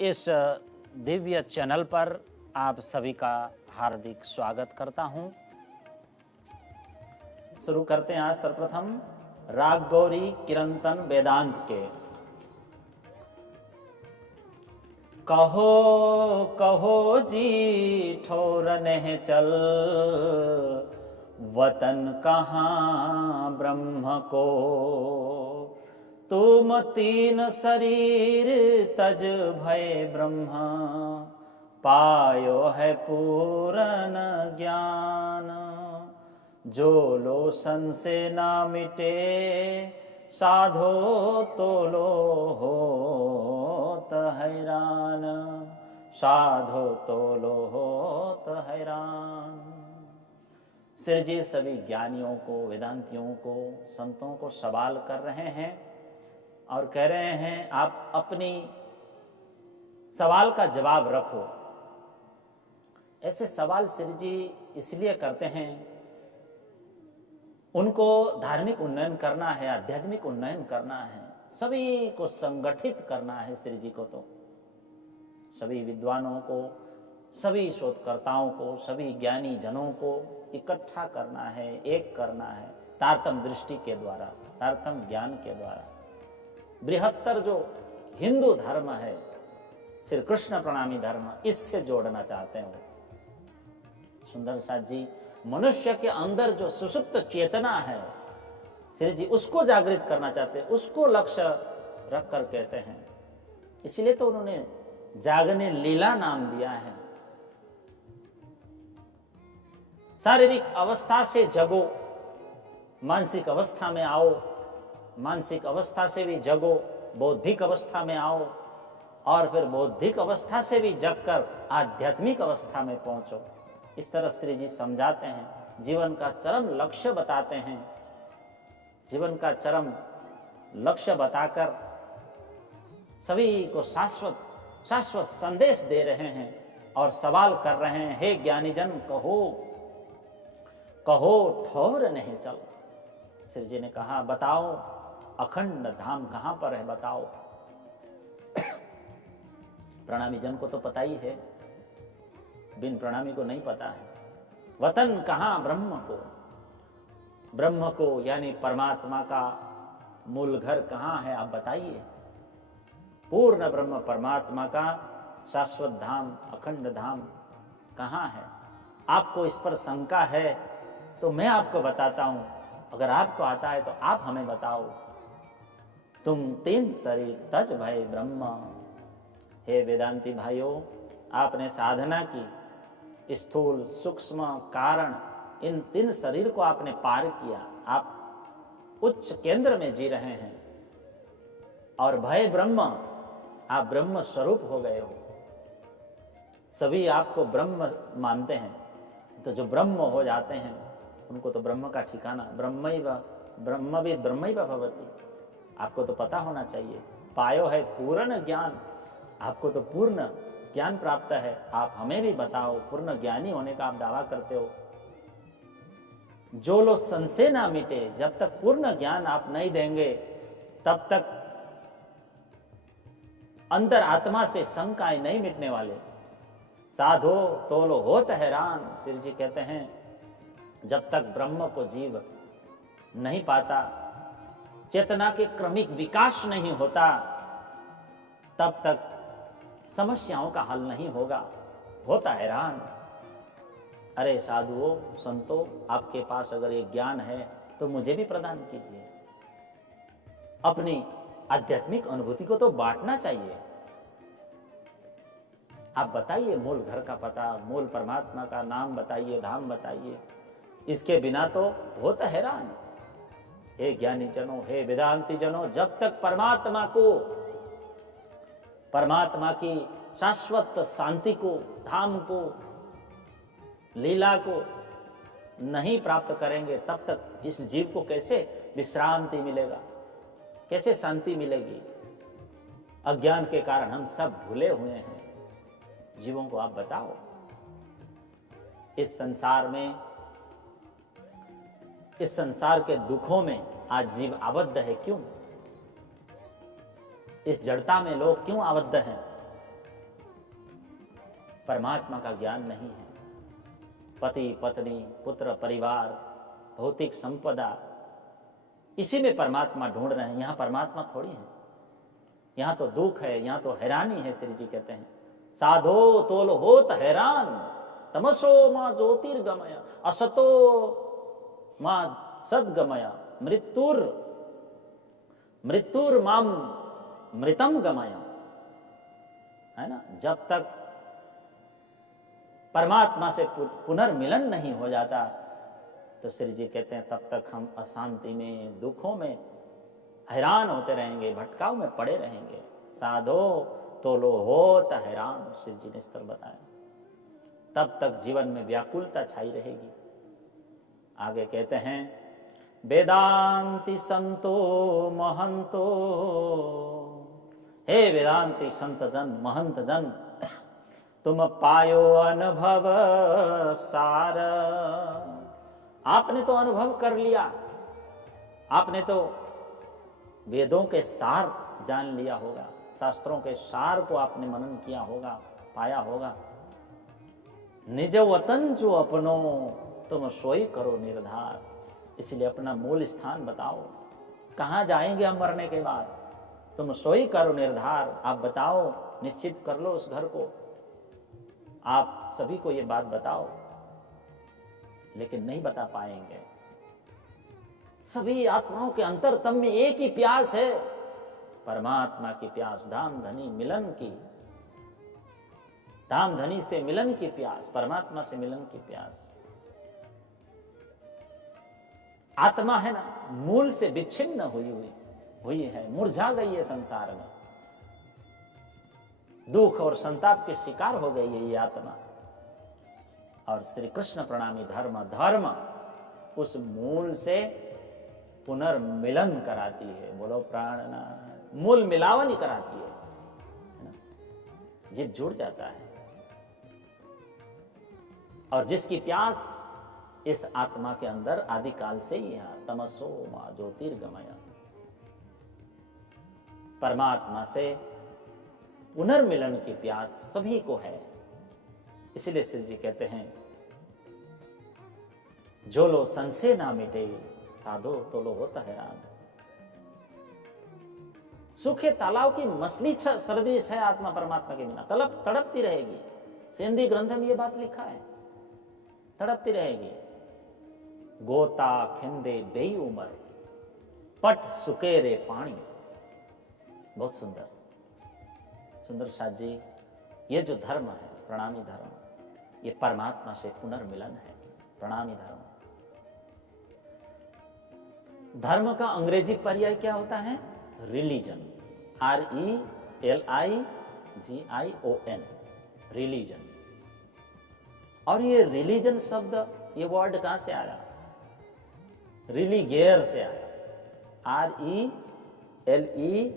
इस दिव्य चैनल पर आप सभी का हार्दिक स्वागत करता हूं। शुरू करते हैं आज सर्वप्रथम राग गौरी किरंतन वेदांत के। कहो कहो जी ठोर नेह चल, वतन कहाँ ब्रह्म को। तुम तीन शरीर तज भय ब्रह्म, पायो है पूरन ज्ञान। जो लो सन से ना मिटे, साधो तो लो होत हैरान। साधो तो लो होत हैरान। श्री जी सभी ज्ञानियों को, वेदांतियों को, संतों को सवाल कर रहे हैं और कह रहे हैं आप अपनी सवाल का जवाब रखो। ऐसे सवाल श्री जी इसलिए करते हैं, उनको धार्मिक उन्नयन करना है, आध्यात्मिक उन्नयन करना है, सभी को संगठित करना है। श्री जी को तो सभी विद्वानों को, सभी शोधकर्ताओं को, सभी ज्ञानी जनों को इकट्ठा करना है, एक करना है, तारतम्य दृष्टि के द्वारा, तारतम्य ज्ञान के द्वारा। बृहत्तर जो हिंदू धर्म है, श्री कृष्ण प्रणामी धर्म, इससे जोड़ना चाहते हैं वो। सुंदर साथ जी मनुष्य के अंदर जो सुषुप्त चेतना है, श्री जी उसको जागृत करना चाहते हैं, उसको लक्ष्य रख कर कहते हैं। इसलिए तो उन्होंने जागने लीला नाम दिया है। शारीरिक अवस्था से जगो, मानसिक अवस्था में आओ, मानसिक अवस्था से भी जगो, बौद्धिक अवस्था में आओ, और फिर बौद्धिक अवस्था से भी जगकर आध्यात्मिक अवस्था में पहुंचो। इस तरह श्री जी समझाते हैं, जीवन का चरम लक्ष्य बताते हैं। जीवन का चरम लक्ष्य बताकर सभी को शाश्वत शाश्वत संदेश दे रहे हैं और सवाल कर रहे हैं, हे ज्ञानीजन कहो कहो ठोर नहीं चल। श्री जी ने कहा बताओ अखंड धाम कहां पर है, बताओ। प्रणामी जन को तो पता ही है, बिन प्रणामी को नहीं पता है। वतन कहां ब्रह्म को, ब्रह्म को यानी परमात्मा का मूल घर कहां है, आप बताइए। पूर्ण ब्रह्म परमात्मा का शाश्वत धाम, अखंड धाम कहां है। आपको इस पर शंका है तो मैं आपको बताता हूं, अगर आपको आता है तो आप हमें बताओ। तुम तीन शरीर तज भय ब्रह्म। हे वेदांती भाइयों, आपने साधना की, स्थूल सूक्ष्म कारण इन तीन शरीर को आपने पार किया, आप उच्च केंद्र में जी रहे हैं और भय ब्रह्म, आप ब्रह्म स्वरूप हो गए हो। सभी आपको ब्रह्म मानते हैं, तो जो ब्रह्म हो जाते हैं उनको तो ब्रह्म का ठिकाना ब्रह्मविद ब्रह्मैव भवति, आपको तो पता होना चाहिए। पायो है पूर्ण ज्ञान, आपको तो पूर्ण ज्ञान प्राप्त है, आप हमें भी बताओ। पूर्ण ज्ञानी होने का आप दावा करते हो। जो लोग संशय ना मिटे, जब तक पूर्ण ज्ञान आप नहीं देंगे तब तक अंतर आत्मा से शंकाएं नहीं मिटने वाले। साधो तोलो होत हैरान। श्री जी कहते हैं, जब तक ब्रह्म को जीव नहीं पाता, चेतना के क्रमिक विकास नहीं होता, तब तक समस्याओं का हल नहीं होगा। होता हैरान। अरे साधुओं, संतों, आपके पास अगर ये ज्ञान है तो मुझे भी प्रदान कीजिए। अपनी आध्यात्मिक अनुभूति को तो बांटना चाहिए। आप बताइए मूल घर का पता, मूल परमात्मा का नाम बताइए, धाम बताइए। इसके बिना तो होता हैरान। हे ज्ञानी जनों, हे वेदांती जनों, जब तक परमात्मा को, परमात्मा की शाश्वत शांति को, धाम को, लीला को नहीं प्राप्त करेंगे, तब तक इस जीव को कैसे विश्रांति मिलेगा, कैसे शांति मिलेगी। अज्ञान के कारण हम सब भूले हुए हैं। जीवों को आप बताओ, इस संसार में, इस संसार के दुखों में आज जीव आबद्ध है। क्यों? इस जड़ता में लोग क्यों आबद्ध हैं? परमात्मा का ज्ञान नहीं है। पति पत्नी पुत्र परिवार भौतिक संपदा, इसी में परमात्मा ढूंढ रहे हैं। यहां परमात्मा थोड़ी है, यहां तो दुख है, यहां तो हैरानी है। श्री जी कहते हैं साधो तोल होत हैरान, तमसो मां ज्योतिर्गमय, असतो मां सद्गमय, मृत्युर माम मृतम गमय। है ना, जब तक परमात्मा से पुनर्मिलन नहीं हो जाता तो श्री जी कहते हैं तब तक हम अशांति में, दुखों में हैरान होते रहेंगे, भटकाव में पड़े रहेंगे। साधो तो लो होत हैरान, श्री जी ने स्तर बताया। तब तक जीवन में व्याकुलता छाई रहेगी। आगे कहते हैं वेदांति संतो महंतो, हे वेदांति संत जन महंत जन, तुम पायो अनुभव सार। आपने तो अनुभव कर लिया, आपने तो वेदों के सार जान लिया होगा, शास्त्रों के सार को आपने मनन किया होगा, पाया होगा। निज वतन जो अपनो, तुम सोई करो निर्धार। इसलिए अपना मूल स्थान बताओ, कहां जाएंगे हम मरने के बाद, तुम सोई करो निर्धार। आप बताओ, निश्चित कर लो उस घर को, आप सभी को ये बात बताओ। लेकिन नहीं बता पाएंगे। सभी आत्माओं के अंतरतम में एक ही प्यास है, परमात्मा की प्यास, धाम धनी मिलन की, धाम धनी से मिलन की प्यास, परमात्मा से मिलन की प्यास। आत्मा है ना, मूल से विच्छिन्न हुई है, मुरझा गई है संसार में, दुख और संताप के शिकार हो गई है ये आत्मा। और श्री कृष्ण प्रणामी धर्म उस मूल से पुनर्मिलन कराती है। बोलो प्राणनाथ, मूल मिलावन ही कराती है। जीव जुड़ जाता है। और जिसकी प्यास इस आत्मा के अंदर आदिकाल से ही है, तमसो मां ज्योतिर्गमय, परमात्मा से पुनर्मिलन की प्यास सभी को है। इसलिए श्री जी कहते हैं जो लो संशय ना मिटे, साधो तो लो होता हैरान। सूखे तालाब की मछली सदृश है आत्मा परमात्मा के बिना, तड़पती रहेगी। सिंधी ग्रंथ में यह बात लिखा है, तड़पती रहेगी। गोता खिंदे बेई उमर, पट सुकेरे पानी। बहुत सुंदर सुंदर साथ जी, ये जो धर्म है प्रणामी धर्म, ये परमात्मा से पुनर्मिलन है। प्रणामी धर्म, धर्म का अंग्रेजी पर्याय क्या होता है? Religion, RELIGION, religion. और ये रिलीजन शब्द, ये वर्ड कहां से आया? रिलीगेयर से आया, RELEGARE,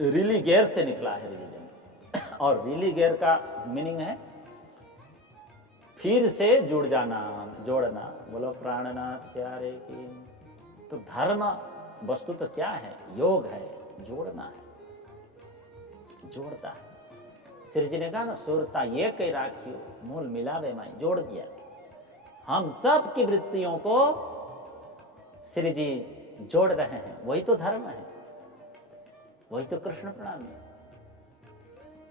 रिलीगेयर से निकला है रिलीजन। और रिलीगेयर का मीनिंग है फिर से जुड़ जाना, जोड़ना। बोलो प्राणनाथ प्यारे की। तो धर्म वस्तु तो क्या है? योग है, जोड़ना है, जोड़ता है। श्री जी ने कहा ना, सुरता ये कई राखियो, मूल मिलावे माई, जोड़ दिया। हम सब की वृत्तियों को श्री जी जोड़ रहे हैं, वही तो धर्म है, वही तो कृष्ण प्रणामी है।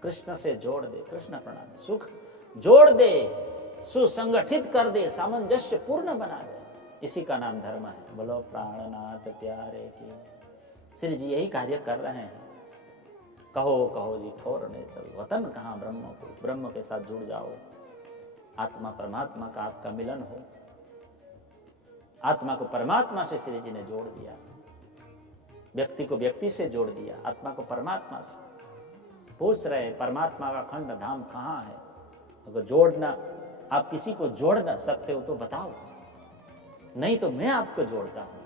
कृष्ण से जोड़ दे, कृष्ण प्रणामी, सुख जोड़ दे, सुसंगठित कर दे, सामंजस्य पूर्ण बना दे, इसी का नाम धर्म है। बोलो प्राणनाथ प्यारे की। श्री जी यही कार्य कर रहे हैं। कहो कहो जी ठोरने चल, वतन कहां ब्रह्म को, ब्रह्म के साथ जुड़ जाओ। आत्मा परमात्मा का आपका मिलन हो। आत्मा को परमात्मा से श्री जी ने जोड़ दिया, व्यक्ति को व्यक्ति से जोड़ दिया, आत्मा को परमात्मा से। पूछ रहे परमात्मा का खंड धाम कहां है? अगर जोड़ना, आप किसी को जोड़ ना सकते हो तो बताओ, नहीं तो मैं आपको जोड़ता हूं।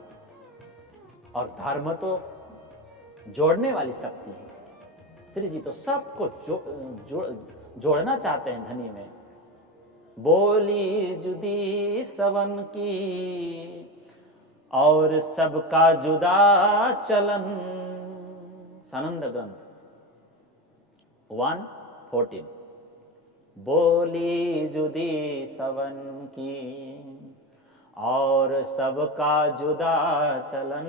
और धर्म तो जोड़ने वाली शक्ति है। श्री जी तो सबको जोड़ना चाहते हैं धनी में। बोली जुदी सवन की और सबका जुदा चलन। सानंद ग्रंथ 1 14। बोली जुदी सवन की और सबका जुदा चलन,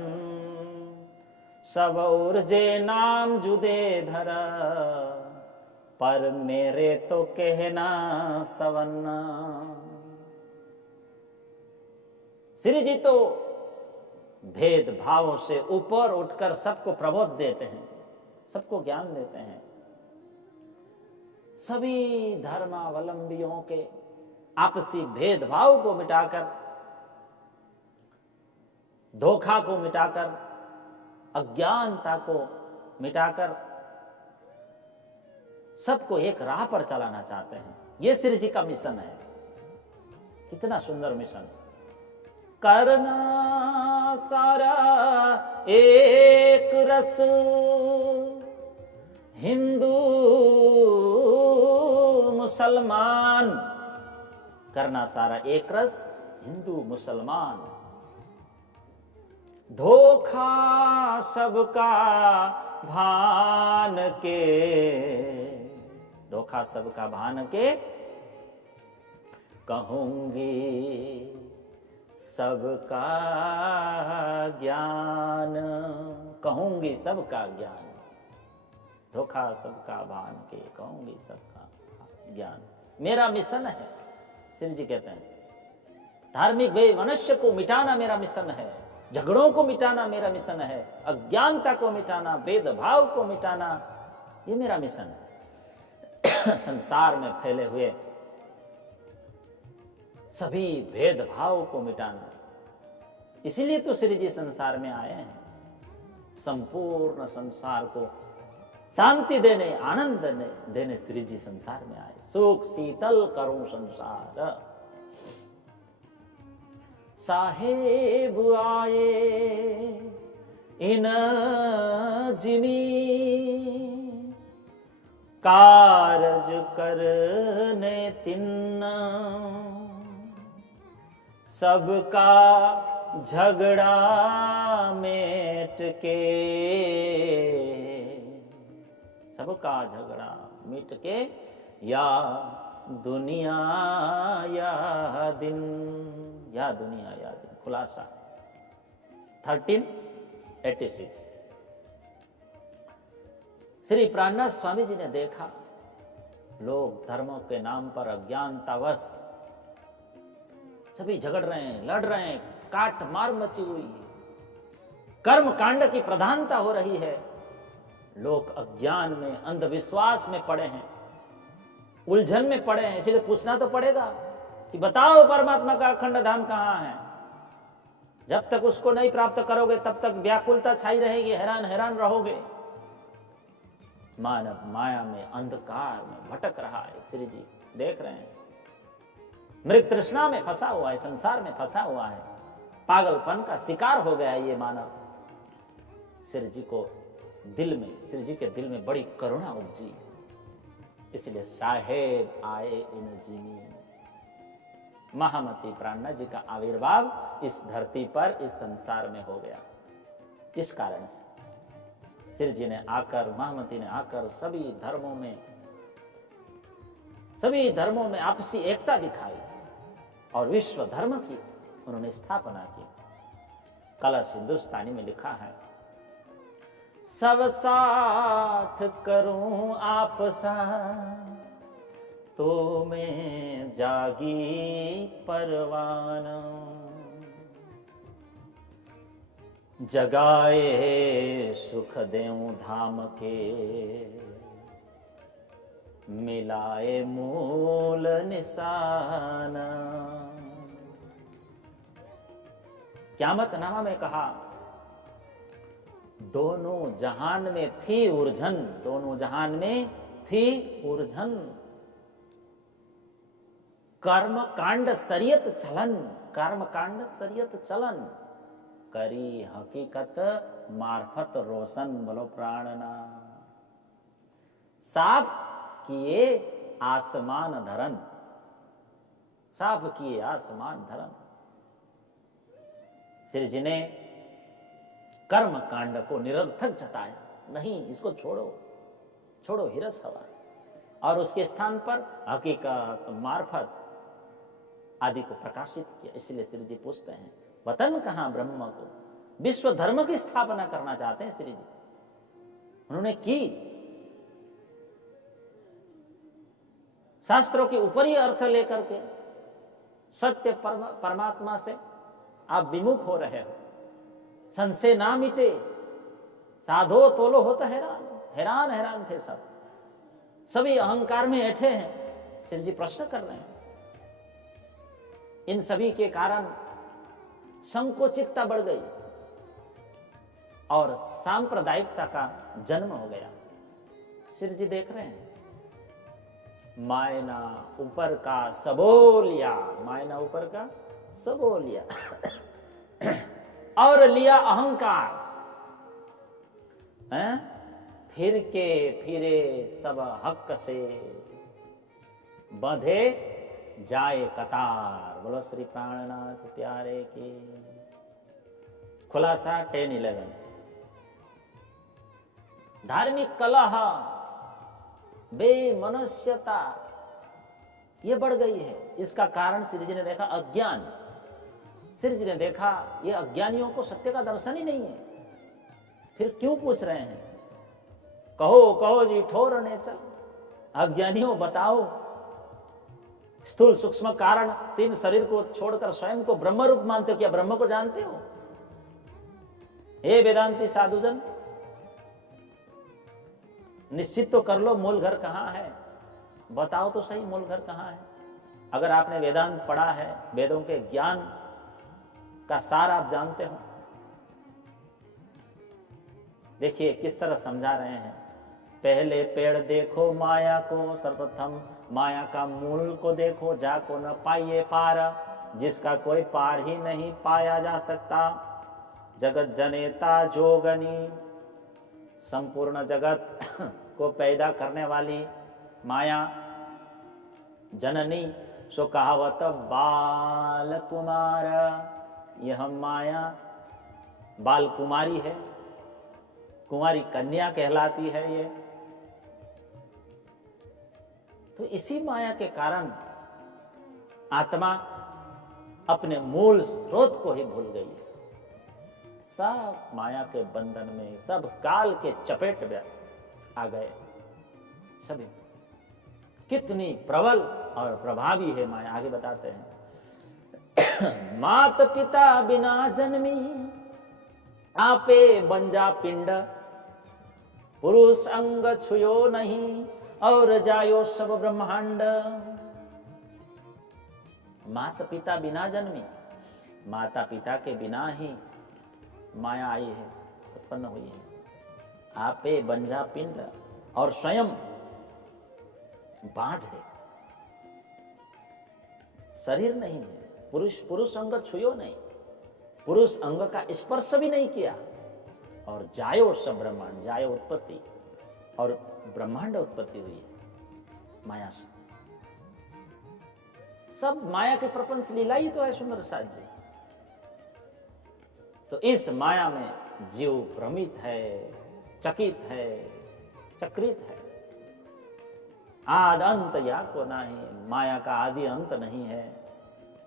सब उर्जे नाम जुदे धर, पर मेरे तो कहना सवन्ना। श्री जी तो भेदभावों से ऊपर उठकर सबको प्रबोध देते हैं, सबको ज्ञान देते हैं। सभी धर्मावलंबियों के आपसी भेदभाव को मिटाकर, धोखा को मिटाकर, अज्ञानता को मिटाकर सबको एक राह पर चलाना चाहते हैं। यह श्री जी का मिशन है। कितना सुंदर मिशन। करना सारा एक रस, हिंदू मुसलमान। करना सारा एक रस, हिंदू मुसलमान। धोखा सबका भान के, धोखा सबका भान के, कहूंगी सबका ज्ञान, कहूंगी सबका ज्ञान। धोखा सबका भान के, कहूंगी सबका ज्ञान। मेरा मिशन है, श्री जी कहते हैं। धार्मिक वे मनुष्य को मिटाना मेरा मिशन है, झगड़ों को मिटाना मेरा मिशन है, अज्ञानता को मिटाना, भेदभाव को मिटाना, ये मेरा मिशन है। संसार में फैले हुए सभी भेदभाव को मिटाना। इसीलिए तो श्री जी संसार में आए हैं, संपूर्ण संसार को शांति देने, आनंद देने श्री जी संसार में आए। सुख शीतल करूं संसार, साहेब आए इन जिमी, कारज करने तिन्ना, सबका झगड़ा मेट के, सबका झगड़ा मिट के, या दुनिया या दिन, या दुनिया या दिन। खुलासा 1386। श्री प्राणनाथ स्वामी जी ने देखा लोग धर्मों के नाम पर अज्ञानतावश सभी झगड़ रहे हैं, लड़ रहे हैं, काट मार मची हुई है, कर्म कांड की प्रधानता हो रही है। लोग अज्ञान में, अंधविश्वास में पड़े हैं, उलझन में पड़े हैं। इसलिए पूछना तो पड़ेगा कि बताओ परमात्मा का अखंड धाम कहां है। जब तक उसको नहीं प्राप्त करोगे तब तक व्याकुलता छाई रहेगी, हैरान हैरान रहोगे। मानव माया में, अंधकार में भटक रहा है। श्री जी देख रहे हैं, मृग तृष्णा में फंसा हुआ है, संसार में फंसा हुआ है, पागलपन का शिकार हो गया है ये मानव। श्री जी को दिल में, श्री जी के दिल में बड़ी करुणा उपजी, इसलिए साहेब आए इन जिमी। महामती प्राणनाथ जी का आविर्भाव इस धरती पर, इस संसार में हो गया। इस कारण से श्री जी ने आकर, महामती ने आकर सभी धर्मों में आपसी एकता दिखाई और विश्व धर्म की उन्होंने स्थापना की। कलश हिंदुस्तानी में लिखा है, सब साथ करूं आपसा, तो मैं जागी परवाना, जगाए सुख देऊं धाम के, मिलाए मूल निशाना। क़यामतनामा में कहा, दोनों जहान में थी उलझन, दोनों जहान में थी उलझन, कर्म कांड शरीयत चलन, कर्म कांड शरीयत चलन, करी हकीकत मार्फत रोशन। बोलो प्राणना। साफ किए आसमान धरन, साफ किए आसमान धरन। श्री जी ने कर्म कांड को निरर्थक जताया, नहीं इसको छोड़ो, छोड़ो हिरस हवा, और उसके स्थान पर हकीकत, मार्फत आदि को प्रकाशित किया। इसलिए श्री जी पूछते हैं वतन कहां ब्रह्म को, विश्व धर्म की स्थापना करना चाहते हैं श्री जी, उन्होंने की। शास्त्रों के ऊपरी अर्थ लेकर के सत्य परमात्मा से आप विमुख हो रहे हो। संशय ना मिटे साधो तोलो होता हैरान, हैरान हैरान थे सब, सभी अहंकार में ऐठे हैं। श्री जी प्रश्न कर रहे हैं। इन सभी के कारण संकोचिकता बढ़ गई और सांप्रदायिकता का जन्म हो गया। श्री जी देख रहे हैं मायना ऊपर का सबोलिया, मायना ऊपर का सबोलिया और लिया अहंकार, फिर के फिरे सब हक से बंधे जाए कतार। बोलो श्री प्राणनाथ प्यारे की। खुलासा 10-11। धार्मिक कलह, बेमनुष्यता ये बढ़ गई है। इसका कारण श्री जी ने देखा अज्ञान। श्री जी ने देखा ये अज्ञानियों को सत्य का दर्शन ही नहीं है, फिर क्यों पूछ रहे हैं। कहो कहो जी ठोर नेचर, अज्ञानियों बताओ स्थूल सूक्ष्म कारण 3 शरीर को छोड़कर स्वयं को ब्रह्म रूप मानते हो, क्या ब्रह्म को जानते हो? हे वेदांती साधुजन, निश्चित तो कर लो मूल घर कहां है, बताओ तो सही मूल घर कहां है। अगर आपने वेदांत पढ़ा है, वेदों के ज्ञान का सार आप जानते हो। देखिए किस तरह समझा रहे हैं। पहले पेड़ देखो माया को, सर्वप्रथम माया का मूल को देखो, जाको न पाइए पार, जिसका कोई पार ही नहीं पाया जा सकता। जगत जनेता जोगनी, संपूर्ण जगत को पैदा करने वाली माया जननी। सो कहावत बाल कुमार, यह माया बाल कुमारी है, कुमारी कन्या कहलाती है ये। तो इसी माया के कारण आत्मा अपने मूल स्रोत को ही भूल गई है। सब माया के बंधन में, सब काल के चपेट में आ गए सभी। कितनी प्रबल और प्रभावी है माया, आगे बताते हैं। मात पिता बिना जन्मी, आपे बंजा पिंड, पुरुष अंग छुयो नहीं, और जायो सब ब्रह्मांड। माता पिता बिना जन्मी, माता पिता के बिना ही माया आई है, उत्पन्न हुई है। आपे बंजा पिंड, और स्वयं बांझ है, शरीर नहीं है। पुरुष अंग छुयो नहीं, पुरुष अंग का स्पर्श भी नहीं किया। और जायो सब ब्रह्मांड, जायो उत्पत्ति, और ब्रह्मांड उत्पत्ति हुई है माया से। सब माया के प्रपंच लीला ही तो है सुंदर साथ जी। तो इस माया में जीव भ्रमित है, चकित है, चक्रित है। आद अंत या को नहीं, माया का आदि अंत नहीं है।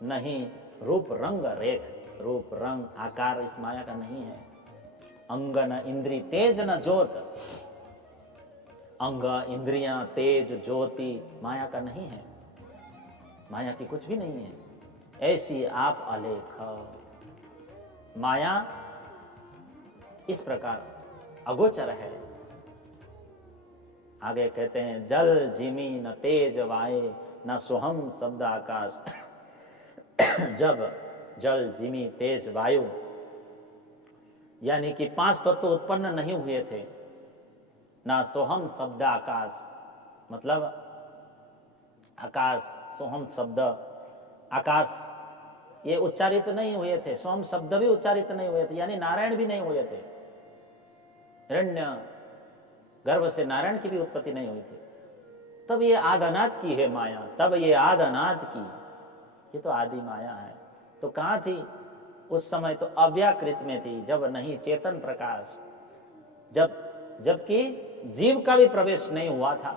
नहीं रूप रंग रेख, रूप रंग आकार इस माया का नहीं है। अंग न इंद्री तेज न ज्योत, अंग इंद्रियां तेज ज्योति माया का नहीं है। माया की कुछ भी नहीं है। ऐसी आप अलेख माया इस प्रकार अगोचर है। आगे कहते हैं जल जिमी न तेज वाए, न सोहम शब्द आकाश। जब जल जिमी तेज वायु यानी कि 5 तत्व उत्पन्न नहीं हुए थे, ना सोहम शब्द आकाश, मतलब आकाश सोहम शब्द आकाश ये उच्चारित नहीं हुए थे, सोहम शब्द भी उच्चारित नहीं हुए थे, यानी नारायण भी नहीं हुए थे। हिरण्य गर्भ से नारायण की भी उत्पत्ति नहीं हुई थी। तब ये आदनाद की है माया, तब ये आदनाद की, ये तो आदि माया है। तो कहां थी उस समय? तो अव्याकृत में थी, जब नहीं चेतन प्रकाश, जबकि जीव का भी प्रवेश नहीं हुआ था।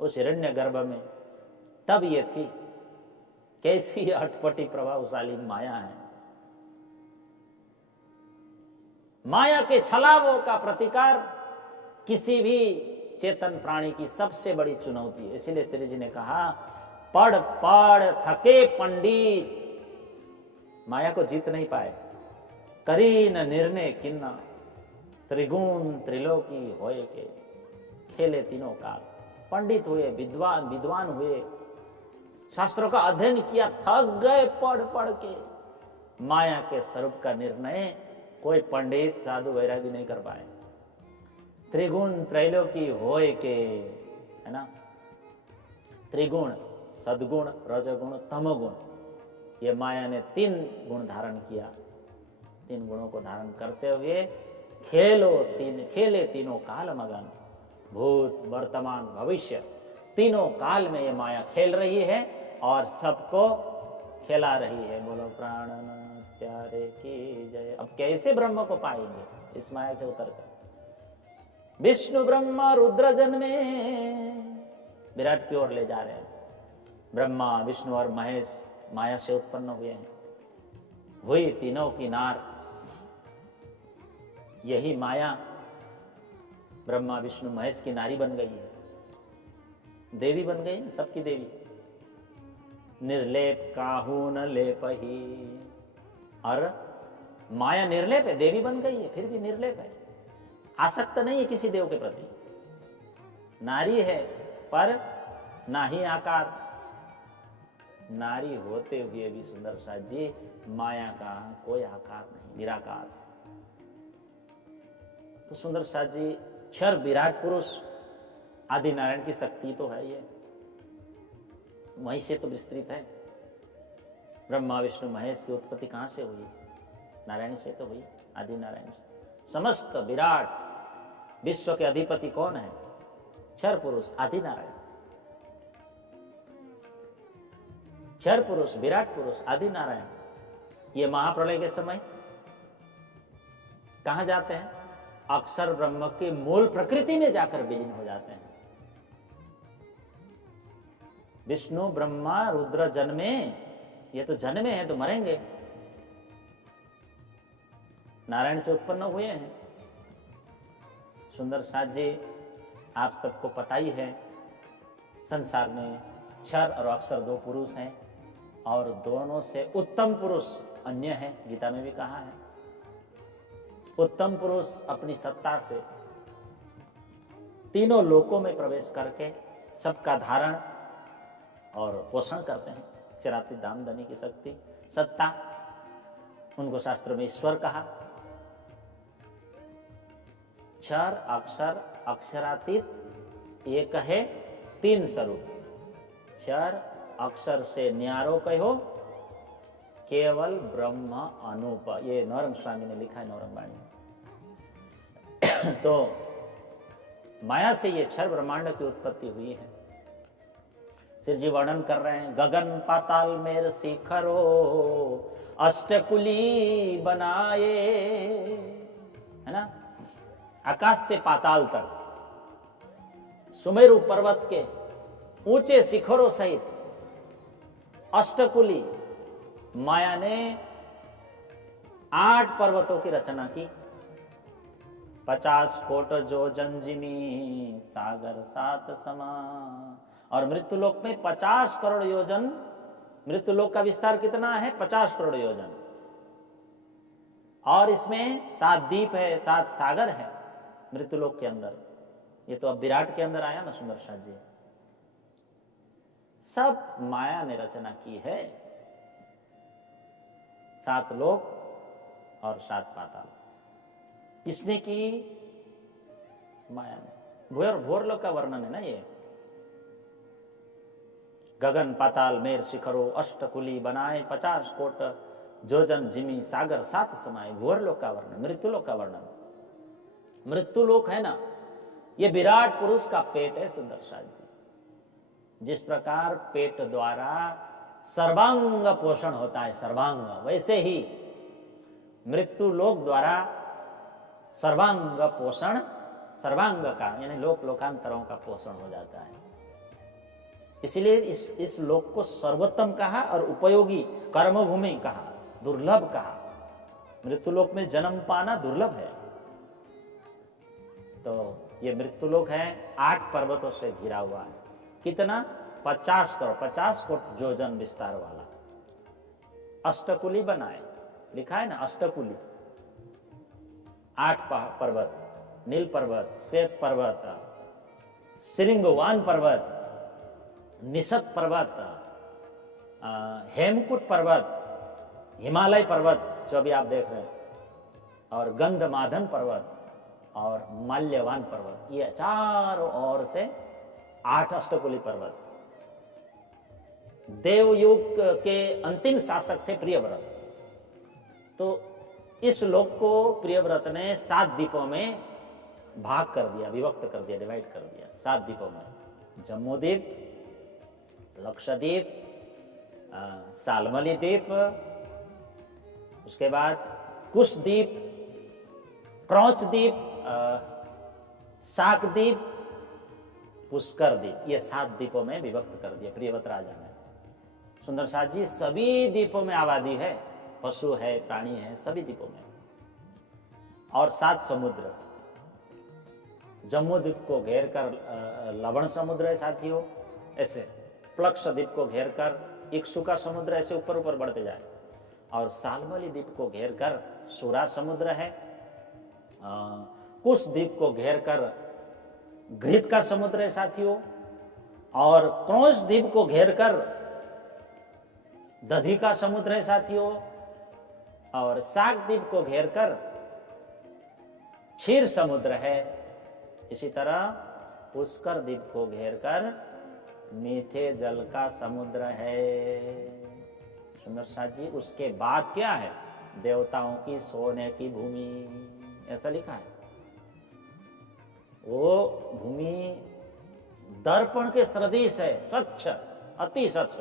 उस हिरण्यगर्भ में, तब ये थी। कैसी अटपटी प्रभावशाली माया है। माया के छलावों का प्रतिकार किसी भी चेतन प्राणी की सबसे बड़ी चुनौती है। इसीलिए श्री जी ने कहा, पढ़ पढ़ थके पंडित, माया को जीत नहीं पाए। करी न निर्णय किन्ना, त्रिगुण त्रिलोकी होए के, खेले तीनों काल। पंडित हुए, विद्वान हुए, शास्त्रों का अध्ययन किया, थक गए पढ़ पढ़ के, माया के स्वरूप का निर्णय कोई पंडित साधु वैरागी नहीं कर पाए। त्रिगुण त्रैलोकी होए के, है ना, त्रिगुण, सद्गुण, रजगुण, तमोगुण, ये माया ने 3 गुण धारण किया। 3 गुणों को धारण करते हुए खेले तीनों काल मगन, भूत वर्तमान भविष्य, तीनों काल में ये माया खेल रही है और सबको खेला रही है। बोलो प्राणनाथ प्यारे की जय। अब कैसे ब्रह्म को पाएंगे इस माया से उतरकर? विष्णु ब्रह्मा रुद्र जन्मे, विराट की ओर ले जा रहे हैं। ब्रह्मा विष्णु और महेश माया से उत्पन्न हुए हैं, हुई तीनों की नार। यही माया ब्रह्मा विष्णु महेश की नारी बन गई है, देवी बन गई, सबकी देवी। निर्लेप काहू न लेपही, और माया निर्लेप है, देवी बन गई है, फिर भी निर्लेप है, आसक्त नहीं है किसी देव के प्रति। नारी है पर ना ही आकार, नारी होते हुए भी सुंदर साथ जी माया का कोई आकार नहीं, निराकार। तो सुंदर साथ जी क्षर विराट पुरुष आदि नारायण की शक्ति तो है, ये वहीं से तो विस्तृत है। ब्रह्मा विष्णु महेश की उत्पत्ति कहां से हुई? नारायण से तो हुई, आदि नारायण से। समस्त विराट विश्व के अधिपति कौन है? क्षर पुरुष आदि नारायण। क्षर पुरुष विराट पुरुष आदि नारायण। ये महाप्रलय के समय कहां जाते हैं? अक्षर ब्रह्म के मूल प्रकृति में जाकर विलीन हो जाते हैं। विष्णु ब्रह्मा रुद्र जन्मे, ये तो जन्मे हैं तो मरेंगे, नारायण से उत्पन्न हुए हैं। सुंदर साथ जी आप सबको पता ही है, संसार में क्षर और अक्षर 2 पुरुष हैं और दोनों से उत्तम पुरुष अन्य है। गीता में भी कहा है, उत्तम पुरुष अपनी सत्ता से तीनों लोकों में प्रवेश करके सबका धारण और पोषण करते हैं। चराती दामदनी की शक्ति, सत्ता, उनको शास्त्र में ईश्वर कहा। क्षर अक्षर अक्षरातीत एक है 3 स्वरूप। क्षर अक्षर से न्यारो कहो, केवल ब्रह्म अनूप। ये नौरंग स्वामी ने लिखा है नौरंग वाणी। तो माया से ये क्षर ब्रह्मांड की उत्पत्ति हुई है। श्री जी वर्णन कर रहे हैं, गगन पाताल मेर शिखरो अष्टकुली बनाए, है ना, आकाश से पाताल तक सुमेरु पर्वत के ऊंचे शिखरों सहित अष्टकुली माया ने 8 पर्वतों की रचना की। 50 कोट जो जंजिमी सागर 7 समा, और मृत्युलोक में 50 करोड़ योजन। मृत्युलोक का विस्तार कितना है? 50 करोड़ योजन। और इसमें 7 द्वीप है, 7 सागर है मृत्युलोक के अंदर। ये तो अब विराट के अंदर आया ना सुंदर शाह जी। सब माया ने रचना की है। 7 लोक और 7 पाताल किसने की? माया ने। भोर लोक का वर्णन है ना ये। गगन पाताल मेर शिखरो अष्टकुली बनाए, 50 कोट जोजन जिमी सागर 7 समाए। भोर लोक का वर्णन, मृत्युलोक का वर्णन। मृत्युलोक है ना, ये विराट पुरुष का पेट है सुंदर शाह जी। जिस प्रकार पेट द्वारा सर्वांग पोषण होता है, सर्वांग, वैसे ही मृत्युलोक द्वारा सर्वांग पोषण, सर्वांग का यानी लोक लोकांतरों का पोषण हो जाता है। इसलिए इस लोक को सर्वोत्तम कहा और उपयोगी कर्मभूमि कहा, दुर्लभ कहा। मृत्युलोक में जन्म पाना दुर्लभ है। तो ये मृत्युलोक है 8 पर्वतों से घिरा हुआ है। कितना? 50 करोड़, 50 कोट योजन विस्तार वाला। अष्टकुली बनाए, लिखा है ना अष्टकुली। 8 पर्वत, नील पर्वत, श्वेत पर्वत, श्रृंगवान पर्वत, निषद पर्वत, हेमकुट पर्वत, हिमालय पर्वत जो अभी आप देख रहे हैं, और गंधमादन पर्वत और माल्यवान पर्वत, ये चारों ओर से 8 अष्टकुली पर्वत। देवयुग के अंतिम शासक थे प्रियव्रत। तो इस लोक को प्रियव्रत ने 7 द्वीपों में भाग कर दिया, विभक्त कर दिया, डिवाइड कर दिया 7 द्वीपों में। जम्बूद्वीप, लक्षद्वीप, सालमली द्वीप, उसके बाद कुशद्वीप, क्रौचद्वीप, शाकद्वीप, पुष्कर द्वीप, ये 7 द्वीपों में विभक्त कर दिया प्रियव्रत राजा ने। सुंदर साथ जी, सभी द्वीपों में आबादी है, पशु है, प्राणी है, सभी द्वीपों में। और 7 समुद्र, जम्मू द्वीप को घेर कर लवण समुद्र है साथियों, ऐसे प्लक्ष द्वीप को घेर कर इक्सुका समुद्र, ऐसे ऊपर ऊपर बढ़ते जाए। और सालमली द्वीप को घेर कर सूरा समुद्र है। कुश द्वीप को घेर कर घृत का समुद्र है साथियों। और क्रौच द्वीप को घेर कर दधी का समुद्र है साथियों। और साग द्वीप को घेर कर क्षीर समुद्र है। इसी तरह पुष्कर द्वीप को घेर कर मीठे जल का समुद्र है। सुंदर साथ जी, उसके बाद क्या है? देवताओं की सोने की भूमि, ऐसा लिखा है। वो भूमि दर्पण के सदृश है, स्वच्छ, अति स्वच्छ।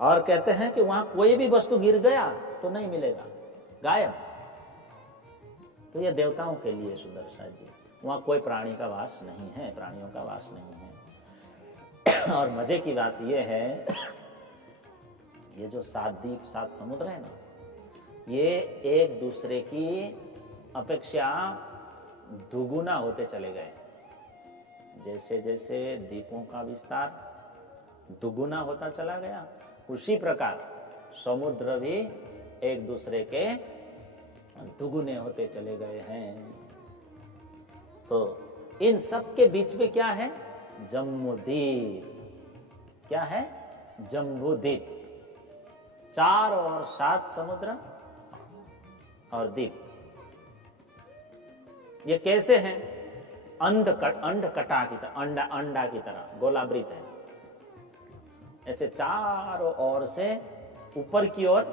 और कहते हैं कि वहां कोई भी वस्तु गिर गया तो नहीं मिलेगा, गायब। तो ये देवताओं के लिए सुंदर साथ जी, वहां कोई प्राणी का वास नहीं है, प्राणियों का वास नहीं है। और मजे की बात यह है, ये जो 7 द्वीप 7 समुद्र है ना, ये एक दूसरे की अपेक्षा दुगुना होते चले गए। जैसे जैसे द्वीपों का विस्तार दुगुना होता चला गया, उसी प्रकार समुद्र भी एक दूसरे के दुगुने होते चले गए हैं। तो इन सब के बीच में क्या है? जम्बूद्वीप। क्या है? जम्बूद्वीप। 4 और 7 समुद्र और द्वीप। ये कैसे हैं? अंडकटा की तरह, अंडा की तरह गोलावृत है। ऐसे चारों ओर से ऊपर की ओर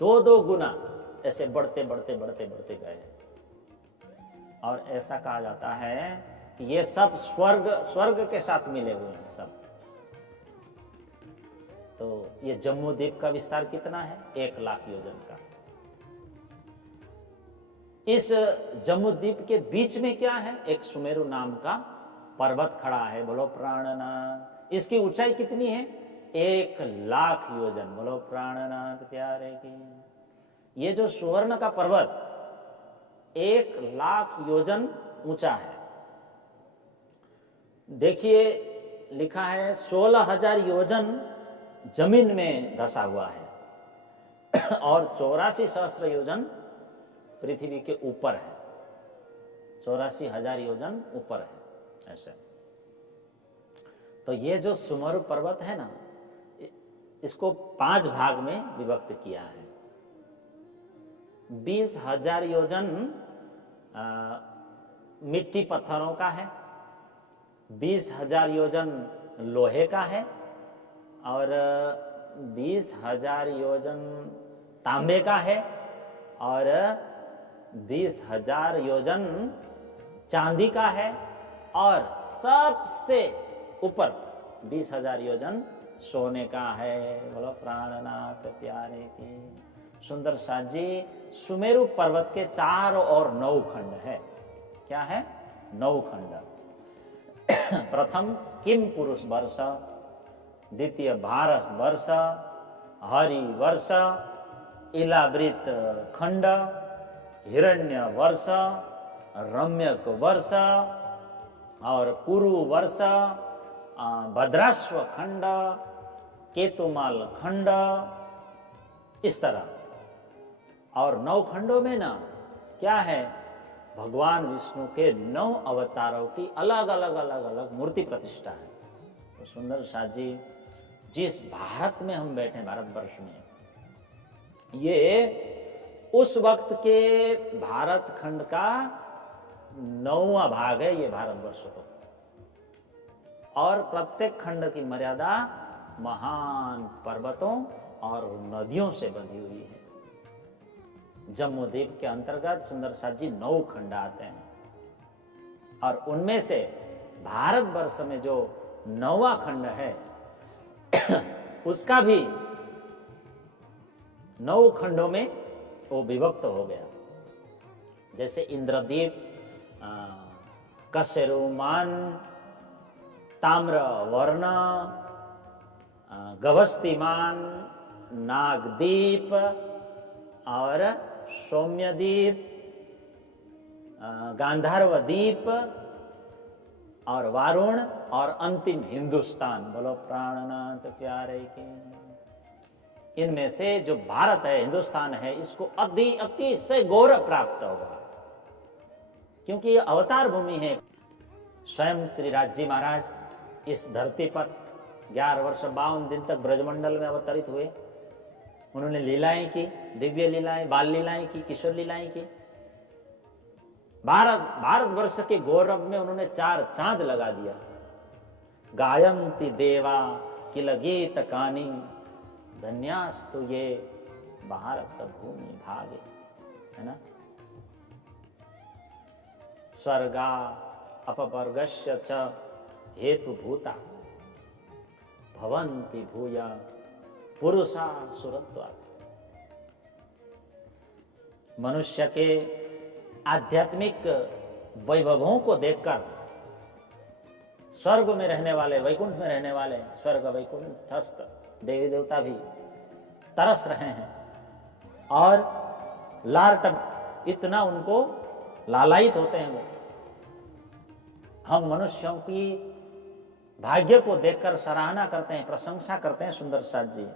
2-2 गुना ऐसे बढ़ते बढ़ते बढ़ते बढ़ते गए। और ऐसा कहा जाता है कि ये सब स्वर्ग के साथ मिले हुए हैं सब। तो ये जम्बूद्वीप का विस्तार कितना है? 1 लाख योजन का। इस जम्बूद्वीप के बीच में क्या है? एक सुमेरु नाम का पर्वत खड़ा है। बोलो प्राणनाथ। इसकी ऊंचाई कितनी है? 1 लाख योजन। बोलो प्राणनाथ प्यारे की। ये जो सुवर्ण का पर्वत 1 लाख योजन ऊंचा है। देखिए लिखा है 16,000 योजन जमीन में धसा हुआ है और 84 सहस्त्र योजन पृथ्वी के ऊपर है। 84,000 योजन ऊपर है ऐसे। तो ये जो सुमेरु पर्वत है ना, इसको 5 भाग में विभक्त किया है। 20,000 योजन मिट्टी पत्थरों का है, 20,000 योजन लोहे का है और 20,000 योजन तांबे का है और 20,000 योजन चांदी का है और सबसे ऊपर 20,000 योजन सोने का है। बोलो प्राणनाथ प्यारे की। सुंदर साथ जी, सुमेरु पर्वत के चारों ओर 9 खंड है। क्या है? 9 खंड। प्रथम किम पुरुष वर्ष, द्वितीय भारत वर्ष, हरि वर्ष, इलावृत खंड, हिरण्य वर्ष, रम्यक वर्ष और कुरु वर्ष, भद्राश्व खंड, केतुमाल खंड, इस तरह। और 9 खंडों में ना क्या है, भगवान विष्णु के 9 अवतारों की अलग अलग अलग अलग मूर्ति प्रतिष्ठा है। तो सुंदर सा जी, जिस भारत में हम बैठे, भारतवर्ष में, ये उस वक्त के भारत खंड का 9वां भाग है ये भारतवर्ष। तो और प्रत्येक खंड की मर्यादा महान पर्वतों और नदियों से बंधी हुई है। जम्मू द्वीप के अंतर्गत सुंदर सा जी 9 खंड आते हैं और उनमें से भारतवर्ष में जो 9वां खंड है उसका भी 9 खंडों में वो विभक्त हो गया। जैसे इंद्रद्वीप, कशेरुमान, ताम्रवर्ण, गभस्तिमान, नागद्वीप और सौम्यद्वीप, गांधार्व द्वीप और वारुण और अंतिम हिंदुस्तान। बोलो प्राणनाथ प्यारे के। इनमें से जो भारत है, हिंदुस्तान है, इसको अतिशय गौरव प्राप्त होगा क्योंकि ये अवतार भूमि है। स्वयं श्री राज जी महाराज इस धरती पर 11 वर्ष 52 दिन तक ब्रजमंडल में अवतरित हुए। उन्होंने लीलाएं की, दिव्य लीलाएं, बाल लीलाएं की, किशोर लीलाएं की। भारतवर्ष के गौरव में उन्होंने 4 चांद लगा दिया। गायंती देवा किल गीत कानी, धन्यास्तु ये भारत भूमि भागे, है ना। स्वर्गा अपवर्गस्य च हेतु भूता भवन्ति भूया पुरुषा सुरत्वात्। मनुष्य के आध्यात्मिक वैभवों को देखकर स्वर्ग में रहने वाले, वैकुंठ में रहने वाले, स्वर्ग वैकुंठस्थ देवी देवता भी तरस रहे हैं और लार इतना उनको लालायित होते हैं वो। हम मनुष्यों की भाग्य को देखकर सराहना करते हैं, प्रशंसा करते हैं सुंदर साथ जी।